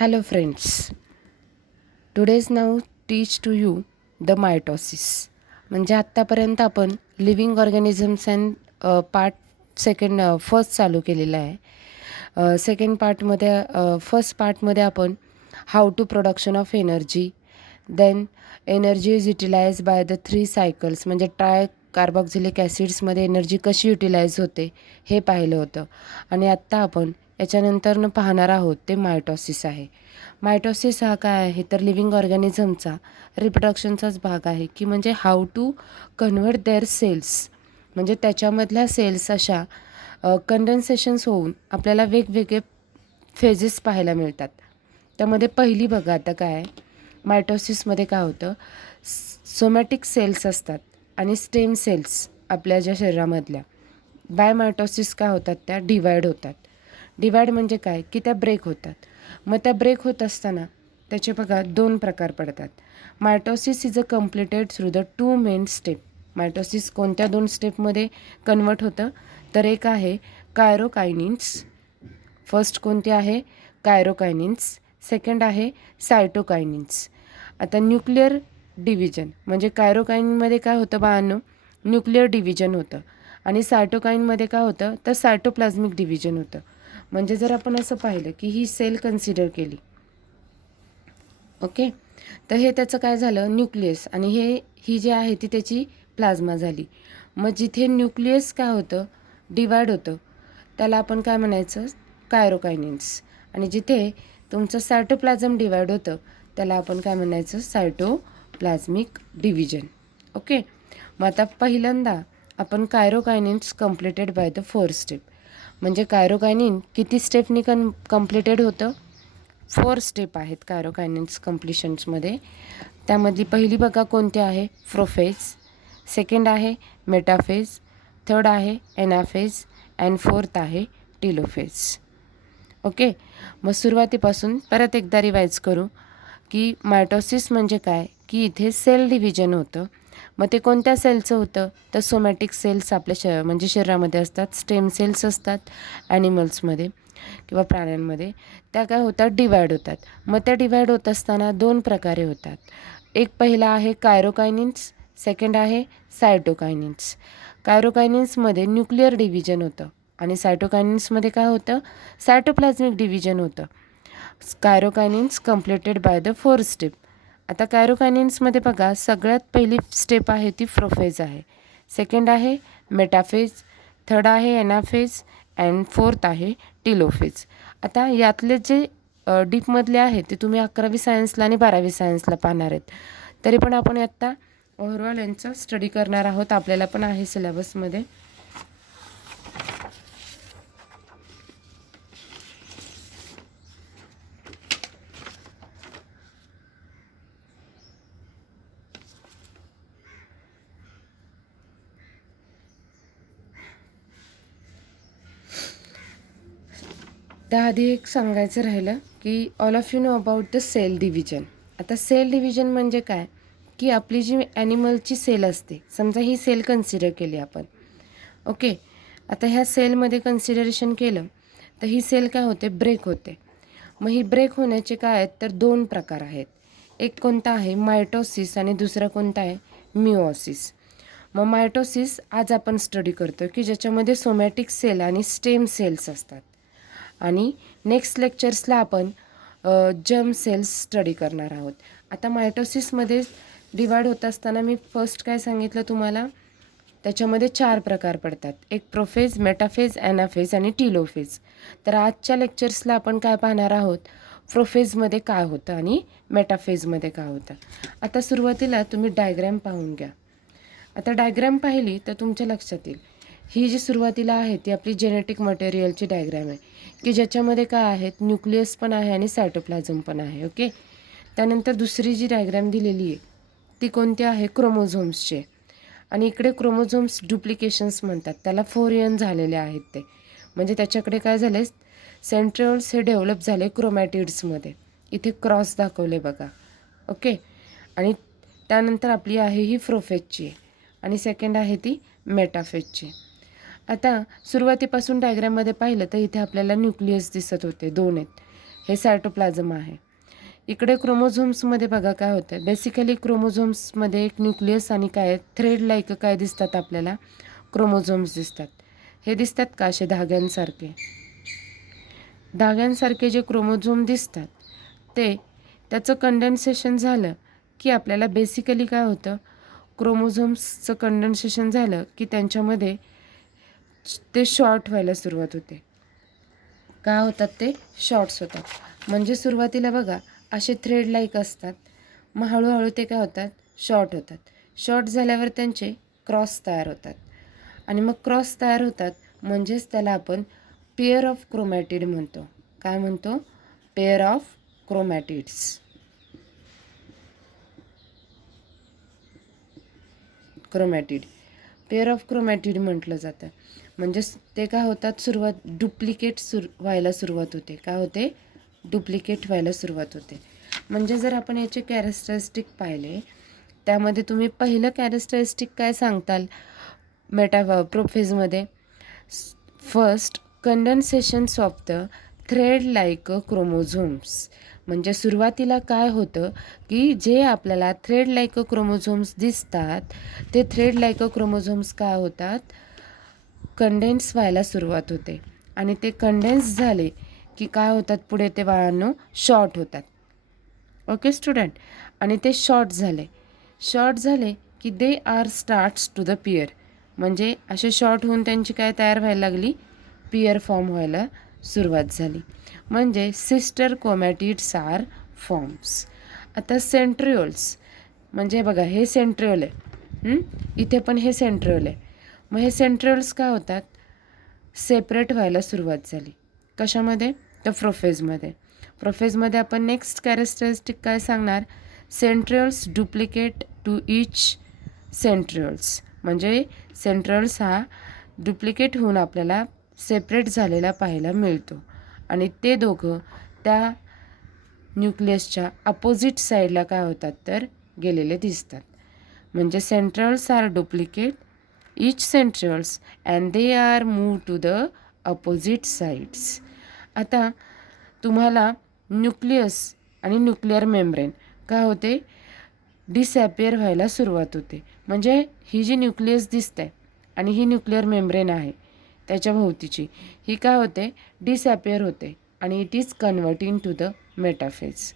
Hello friends, today's now teach to you the mitosis. म्हणजे आत्तापर्यंत आपण living organisms and part second first चालू केलेला आहे. सेकंड पार्टमध्ये फर्स्ट पार्टमध्ये आपण how to production of energy, then energy is utilise by the 3 cycles, म्हणजे ट्राय कार्बॉक्झिलिक ॲसिड्समध्ये एनर्जी कशी युटिलाइज होते हे पाहिलं होतं. आणि आत्ता आपण याच्यानंतरनं पाहणार आहोत ते मायटॉसिस आहे. मायटॉसिस हा काय आहे तर लिव्हिंग ऑर्गॅनिझमचा रिप्रोडक्शनचाच भाग आहे, की म्हणजे how to convert their cells, म्हणजे त्याच्यामधल्या सेल्स अशा कंडेन्सेशन्स होऊन आपल्याला वेगवेगळे फेजेस पाहायला मिळतात. त्यामध्ये पहिली बघा आता काय आहे, मायटॉसिसमध्ये काय होतं, सोमॅटिक सेल्स असतात आणि स्टेम सेल्स आपल्या ज्या शरीरामधल्या बाय मायटॉसिस काय होतात, त्या डिवाईड होतात. डिवाईड म्हणजे काय की त्या ब्रेक होतात. मग त्या ब्रेक होत असताना त्याचे बघा 2 प्रकार पडतात. Mitosis is a completed through the 2 main step. Mitosis कोणत्या 2 स्टेपमध्ये कन्वर्ट होतं तर एक आहे कायरोकायनिन्स. फर्स्ट कोणती आहे कायरोकायनिन्स, सेकंड आहे सायटोकायनिन्स. आता न्यूक्लिअर डिव्हिजन म्हणजे कायरोकायनिनमध्ये काय होतं बाळांनो, न्यूक्लिअर डिव्हिजन होतं आणि सायटोकाईनमध्ये काय होतं तर सायटोप्लाझ्मिक डिव्हिजन होतं. म्हणजे जर आपण असं पाहिलं की ही सेल कन्सिडर केली, ओके, तर हे त्याचं काय झालं न्यूक्लियस आणि ही जी आहे ती त्याची प्लाझ्मा झाली. मग जिथे न्यूक्लियस काय होतं डिवाईड होतं त्याला आपण काय म्हणायचं कायरोकायनिन्स, आणि जिथे तुमचं सायटोप्लाझम डिवाईड होतं त्याला आपण काय म्हणायचं सायटोप्लाझ्मिक डिव्हिजन. ओके, मग आता पहिल्यांदा आपण कायरोकायनिन्स कम्प्लिटेड बाय द 4 स्टेप. म्हणजे कायरोकायनिन किती स्टेपनी कम्प्लिटेड होतं, 4 स्टेप आहेत कायरोकायनिन्स कम्प्लिशन्समध्ये. त्यामधली पहिली बघा कोणती आहे प्रोफेज, सेकंड आहे मेटाफेज, थर्ड आहे एनाफेज अँड फोर्थ आहे टिलोफेज. ओके, मग सुरुवातीपासून परत एकदा रिवाईज करू की मायटॉसिस म्हणजे काय की इथे सेल डिव्हिजन होतं. मग ते कोणत्या सेलचं होतं तर सोमॅटिक सेल्स आपल्या म्हणजे शरीरामध्ये असतात, स्टेम सेल्स असतात ॲनिमल्समध्ये किंवा प्राण्यांमध्ये, त्या काय होतात डिवाईड होतात. मग त्या डिवाईड होत असताना 2 प्रकारे होतात. एक पहिला आहे कायरोकायनिन्स, सेकंड आहे सायटोकायनिन्स. कायरोकायनिन्समध्ये न्यूक्लिअर डिव्हिजन होतं आणि सायटोकायनिन्समध्ये काय होतं सायटोप्लाझ्मिक डिव्हिजन होतं. कायरोकायनिन्स कम्प्लिटेड बाय द 4 स्टेप. आता कायरोकायनिन्समध्ये बघा सगळ्यात पहिली स्टेप आहे ती प्रोफेज आहे, सेकंड आहे मेटाफेज, थर्ड आहे एनाफेज अँड फोर्थ आहे टिलोफेज. आता यातले जे डीपमधले आहेत ते तुम्ही 11वी सायन्सला आणि 12वी सायन्सला पाहणार आहेत. तरी पण आपण आत्ता ओव्हरऑल यांचा स्टडी करणार आहोत, आपल्याला पण आहे सिलेबसमध्ये. त्याआधी एक सांगायचं राहिलं की all of you know about the cell division. आता सेल डिव्हिजन म्हणजे काय की आपली जी ॲनिमलची सेल असते, समजा ही सेल कन्सिडर केली आपण, ओके. आता ह्या सेलमध्ये कन्सिडरेशन केलं तर ही सेल काय होते ब्रेक होते. मग ही ब्रेक होण्याचे काय आहेत तर 2 प्रकार आहेत. एक कोणता आहे मायटोसिस आणि दुसरा कोणता आहे मिओसिस. मग मायटोसिस आज आपण स्टडी करतो की ज्याच्यामध्ये सोमॅटिक सेल आणि स्टेम सेल्स असतात, आणि नेक्स्ट लेक्चर्सला आपण जर्म सेल्स स्टडी करणार आहोत. आता मायटोसिसमध्ये डिवाईड होत असताना मी फर्स्ट काय सांगितलं तुम्हाला, त्याच्यामध्ये 4 प्रकार पडतात, एक प्रोफेज, मेटाफेज, ॲनाफेज आणि टिलोफेज. तर आजच्या लेक्चर्सला आपण काय पाहणार आहोत प्रोफेजमध्ये काय होतं आणि मेटाफेजमध्ये काय होतं. आता सुरुवातीला तुम्ही डायग्रॅम पाहून घ्या. आता डायग्रॅम पाहिली तर तुमच्या लक्षात येईल ही जी सुरुवातीला आहे ती आपली जेनेटिक मटेरियलची डायग्रॅम आहे की ज्याच्यामध्ये काय आहेत न्यूक्लियस पण आहे आणि सायटोप्लाझम पण आहे. ओके, त्यानंतर दुसरी जी डायग्रॅम दिलेली आहे ती कोणती आहे क्रोमोझोम्सचे, आणि इकडे क्रोमोझोम्स डुप्लिकेशन्स म्हणतात त्याला 4n झालेले आहेत ते, म्हणजे त्याच्याकडे काय झाले सेंट्रिओल्स हे डेव्हलप झाले क्रोमॅटिड्समध्ये, इथे क्रॉस दाखवले बघा. ओके, आणि त्यानंतर आपली आहे ही प्रोफेजची आणि सेकंड आहे ती मेटाफेजची. आता सुरुवातीपासून डायग्रॅममध्ये पाहिलं तर इथे आपल्याला न्यूक्लियस दिसत होते 2 आहेत, हे सायटोप्लाझम आहे. इकडे क्रोमोझोम्समध्ये बघा काय होतं. बेसिकली क्रोमोझोम्समध्ये एक न्यूक्लियस आणि काय थ्रेड लाईक काय दिसतात आपल्याला, क्रोमोझोम्स दिसतात. हे दिसतात का असे धाग्यांसारखे जे क्रोमोझोम दिसतात ते त्याचं कंडेन्सेशन झालं की आपल्याला बेसिकली काय होतं, क्रोमोझोम्सचं कंडेन्सेशन झालं की त्यांच्यामध्ये ते शॉर्ट व्हायला सुरुवात होते. काय होतात ते शॉर्ट्स होतात. म्हणजे सुरुवातीला बघा असे थ्रेड लाईक असतात, मग हळूहळू ते काय होतात शॉर्ट होतात. शॉर्ट झाल्यावर त्यांचे क्रॉस तयार होतात आणि मग क्रॉस तयार होतात म्हणजेच त्याला आपण पेअर ऑफ क्रोमॅटिड म्हणतो. काय म्हणतो? Pair of chromatids. Pair of chromatid म्हटलं जातं. म्हणजे ते काय होतात डुप्लिकेट व्हायला सुरुवात होते. काय होते? डुप्लिकेट व्हायला सुरुवात होते. म्हणजे जर आपण याचे कॅरेक्टरिस्टिक पाहिले त्यामध्ये तुम्ही पहिलं कॅरेक्टरिस्टिक काय सांगताल प्रोफेजमध्ये? First, condensations of the thread like chromosomes. म्हणजे सुरुवातीला काय होतं की जे आपल्याला थ्रेड लाईक क्रोमोझोम्स दिसतात ते थ्रेड लाईक क्रोमोझोम्स काय होतात, कंडेन्स व्हायला सुरुवात होते आणि ते कंडेन्स झाले की काय होतात पुढे ते बाळांनो शॉर्ट होतात. Okay student. आणि ते शॉर्ट झाले की they are starts to the pier. म्हणजे असे शॉर्ट होऊन त्यांची काय तयार व्हायला लागली, पियर फॉर्म व्हायला सुरुवात झाली. म्हणजे सिस्टर क्रोमॅटिड्स आर फॉर्म्स. आता सेंट्रिओल्स म्हणजे बघा हे सेंट्रिओल आहे, इथे पण हे सेंट्रिओल आहे. मग हे सेंट्रिओल्स काय होतात, सेपरेट व्हायला सुरुवात झाली. कशामध्ये? तर प्रोफेजमध्ये आपण नेक्स्ट कॅरेक्टरिस्टिक काय सांगणार, centrioles duplicate to each centrioles. म्हणजे सेंट्रिओल्स हा डुप्लिकेट होऊन आपल्याला सेपरेट झालेला पाहायला मिळतो आणि ते दोघं त्या न्यूक्लियसच्या अपोजिट साईडला काय होतात तर गेलेले दिसतात. म्हणजे centrioles are duplicate each centrioles and they are moved to the opposite sides. आता तुम्हाला न्यूक्लियस आणि न्यूक्लिअर मेम्ब्रेन काय होते, डिसॲपियर व्हायला सुरुवात होते. म्हणजे ही जी न्यूक्लियस दिसते आणि ही न्यूक्लिअर मेम्ब्रेन आहे त्याच्या भोवतीची, ही काय होते, डिसॲपियर होते आणि it is converting to the metaphase.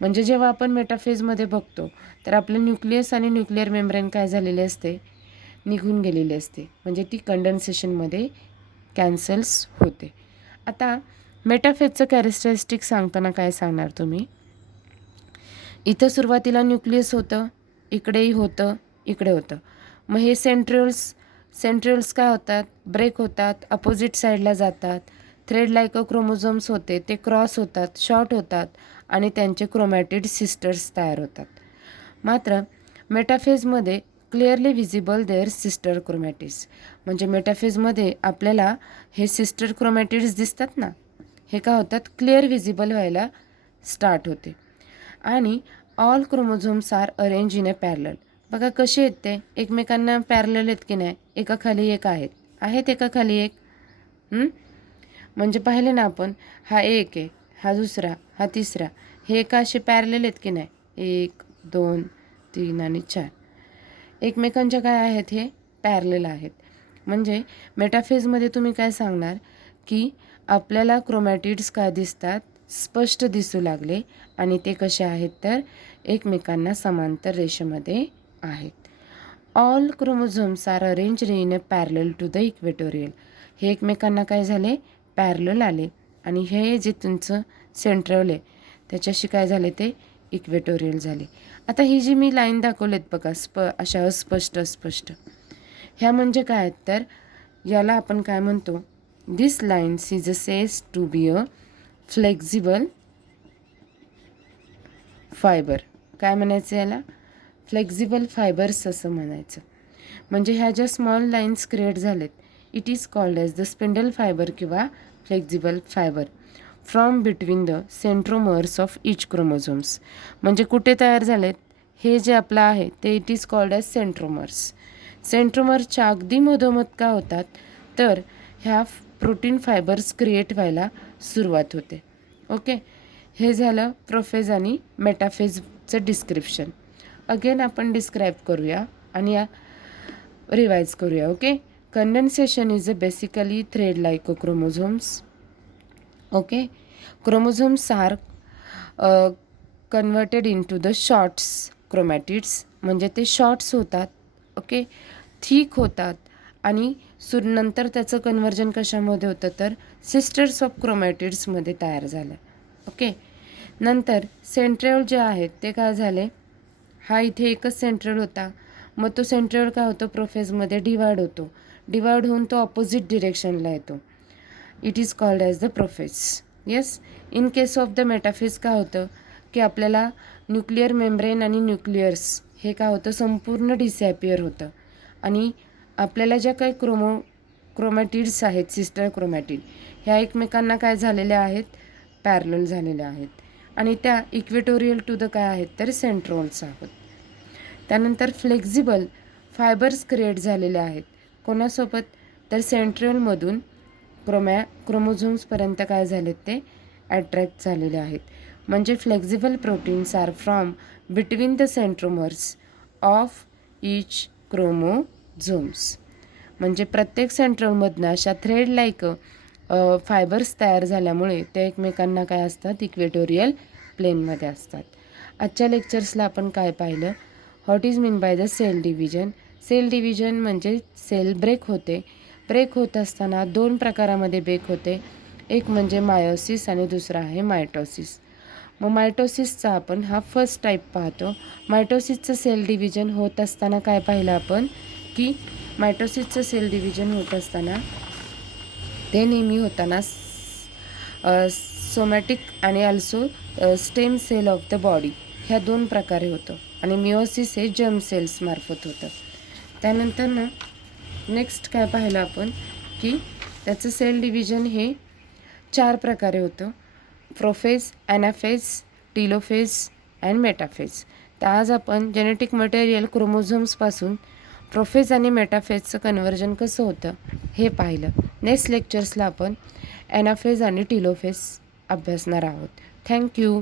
म्हणजे जेव्हा आपण मेटाफेजमध्ये बघतो तर आपलं न्यूक्लियस आणि न्यूक्लिअर मेम्ब्रेन काय झालेले असते, निघून गेलेली असते. म्हणजे ती कंडेन्सेशनमध्ये कॅन्सल्स होते. आता मेटाफेजचं कॅरेक्टरिस्टिक सांगताना काय सांगणार तुम्ही, इथं सुरुवातीला न्यूक्लियस होतं, इकडेही होतं, इकडे होतं. मग हे सेंट्रिओल्स काय होतात, ब्रेक होतात, अपोजिट साईडला जातात. थ्रेड लाईक क्रोमोझोम्स होते ते क्रॉस होतात, शॉर्ट होतात आणि त्यांचे क्रोमॅटिड सिस्टर्स तयार होतात. मात्र मेटाफेजमध्ये clearly visible there sister chromatids. म्हणजे मेटाफेजमध्ये आपल्याला हे सिस्टर क्रोमॅटिड्स दिसतात ना, हे काय होतात, क्लिअर व्हिजिबल व्हायला स्टार्ट होते. आणि all chromosomes are arrange in a parallel. बघा कसे आहेत ते एकमेकांना पॅरलल आहेत की नाही, एकाखाली एक आहेत एकाखाली एक. म्हणजे पाहिले ना आपण, हा एक आहे, हा दुसरा, हा तिसरा, हे एका असे पॅरलल आहेत की नाही, 1 2 3 आणि 4 एकमेकांच्या काय आहेत, हे पॅरलल आहेत. म्हणजे मेटाफेजमध्ये तुम्ही काय सांगणार की आपल्याला क्रोमॅटिड्स काय दिसतात, स्पष्ट दिसू लागले आणि ते कसे आहेत तर एकमेकांना समांतर रेषेमध्ये आहेत. All chromosomes are arranged in a parallel to the equatorial. हे एकमेकांना काय झाले, पॅरलल आले आणि हे जे तुमचं सेंट्रिओल आहे त्याच्याशी काय झाले, ते इक्वेटोरियल झाले. आता ही जी मी लाईन दाखवलेत बघा अशा अस्पष्ट ह्या म्हणजे काय आहेत तर याला आपण काय म्हणतो, this lines is says to be a flexible fibre. काय म्हणायचं याला, फ्लेक्झिबल फायबर्स असं म्हणायचं. म्हणजे ह्या ज्या स्मॉल लाईन्स क्रिएट झालेत, it is called as the spindle fibre किंवा flexible fibre from between the centromeres of each chromosomes. म्हणजे कुठे तयार झालेत, हे जे आपलं आहे ते it is called as centromeres. सेंट्रोमर्सच्या अगदी मधोमध काय होतात तर ह्या प्रोटीन फायबर्स क्रिएट व्हायला सुरुवात होते. ओके. हे झालं प्रोफेज आणि मेटाफेजचं डिस्क्रिप्शन. अगेन आपण डिस्क्राईब करूया आणि रिवाइज करूया. Okay. Condensation is basically thread like chromosomes. Okay. Chromosomes are converted into the shorts chromatids, म्हणजे ते शॉर्ट्स होतात. ओके. थिक होतात आणि नंतर त्याचं कन्वर्जन कशामध्ये होतं तर सिस्टर्स ऑफ क्रोमॅटिड्समध्ये तयार झालं. ओके. नंतर सेंट्रिओल जे आहेत ते काय झाले, हा इथे एकच सेंट्रिओल होता, मग तो सेंट्रिओल काय होतो प्रोफेजमध्ये डिवाइड होतो. डिवाइड होऊन तो ऑपोजिट डिरेक्शनला येतो. It is called as the prophase. Yes. In case of the metaphase काय होतं की आपल्याला न्यूक्लिअर मेम्ब्रेन आणि न्यूक्लियर्स हे काय होतं संपूर्ण डिसॅपियर होतं आणि आपल्याला ज्या काही क्रोमॅटिड्स आहेत सिस्टर क्रोमॅटिड ह्या एकमेकांना काय झालेल्या आहेत पॅरलल झालेल्या आहेत आणि त्या इक्वेटोरियल टू द काय आहेत तर सेंट्रोल्स आहोत. त्यानंतर फ्लेक्झिबल फायबर्स क्रिएट झालेले आहेत कोणासोबत तर सेंट्रिओलमधून क्रोमोझोम्सपर्यंत काय झालेत ते अट्रॅक्ट झालेले आहेत. म्हणजे flexible proteins are from between the centromeres of each chromosomes. म्हणजे प्रत्येक सेंट्रोमधनं अशा थ्रेड लाईक फायबर्स तयार झाल्यामुळे ते एकमेकांना काय असतात इक्वेटोरियल प्लेनमध्ये असतात. आजच्या लेक्चर्सला आपण काय पाहिलं, what is mean by the cell division. Cell division म्हणजे सेल ब्रेक होते. ब्रेक होत असताना दोन प्रकारामध्ये ब्रेक होते, एक म्हणजे मायोसिस आणि दुसरा आहे मायटोसिस. मग मायटोसिसचा आपण हा फर्स्ट टाईप पाहतो. मायटोसिसचं सेल डिव्हिजन होत असताना काय पाहिलं आपण की मायटोसिसचं सेल डिव्हिजन होत असताना ते नेहमी होताना सोमॅटिक आणि also stem cell of the body ह्या दोन प्रकारे होतं आणि मिओसिस हे जर्म सेल्स मार्फत होतं. त्यानंतर ना नेक्स्ट काय पाहिलं आपण की त्याचं सेल डिव्हिजन हे 4 प्रकारे होतं, prophase, anaphase, telophase and metaphase. तर आज आपण जेनेटिक मटेरियल क्रोमोझोम्सपासून प्रोफेज आणि मेटाफेजचं कन्व्हर्जन कसं होतं हे पाहिलं. नेक्स्ट लेक्चर्सला आपण ॲनाफेज आणि टिलोफेज अभ्यासणार आहोत. थँक्यू.